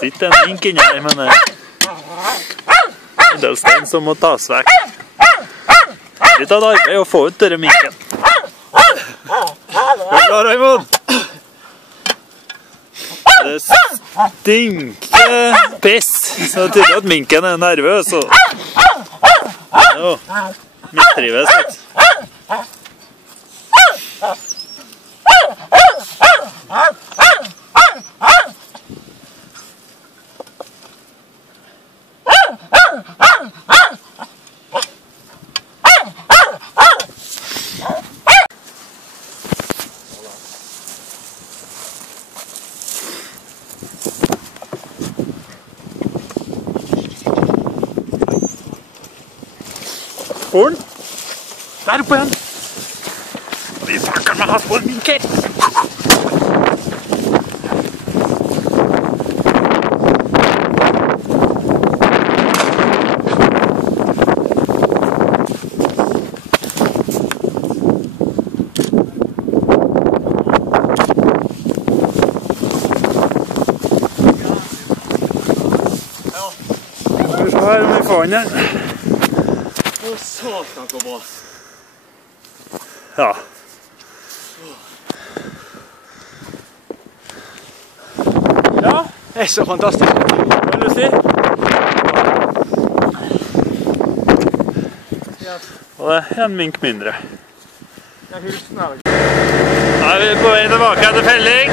Sitter en mink inni her, men det er en del stein som må tas vekk. Litt av arbeid å få ut denne minken. Er du klar, Raimond? Det stinker piss, så det tyder at minken er nervøs og mistrives litt. Får den? Der oppe igjen! Vi fakker meg hatt på en mink her! Skal vi se her om vi får den her. Satan hvor bra. Ja. Ja, det er så fantastisk. Hva vil du si? Og det er en mink mindre. Jeg hilsen her. Da er vi på vei tilbake etter felling.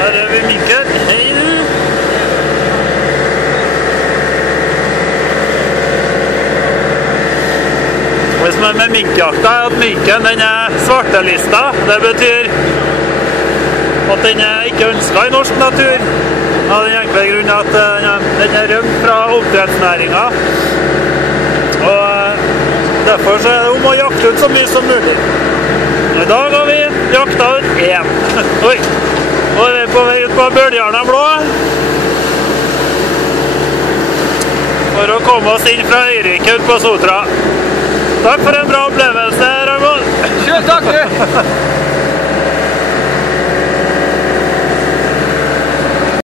Her er vi minken. Hei du! Det som er med minkjakta er at minken den er svartelista. Det betyr at den er ikke ønsket i norsk natur. Av den enkle grunn at den er rømt fra oppdrettsnæringen. Og derfor så er det om å jakte ut så mye som mulig. I dag har vi jakta ut én. Oi! Og vi er på vei ut på Bøljarna blå. For å komme oss inn fra Øyrike ut på Sotra. Takk for en bra opplevelse, Raimond. Selv takk, du!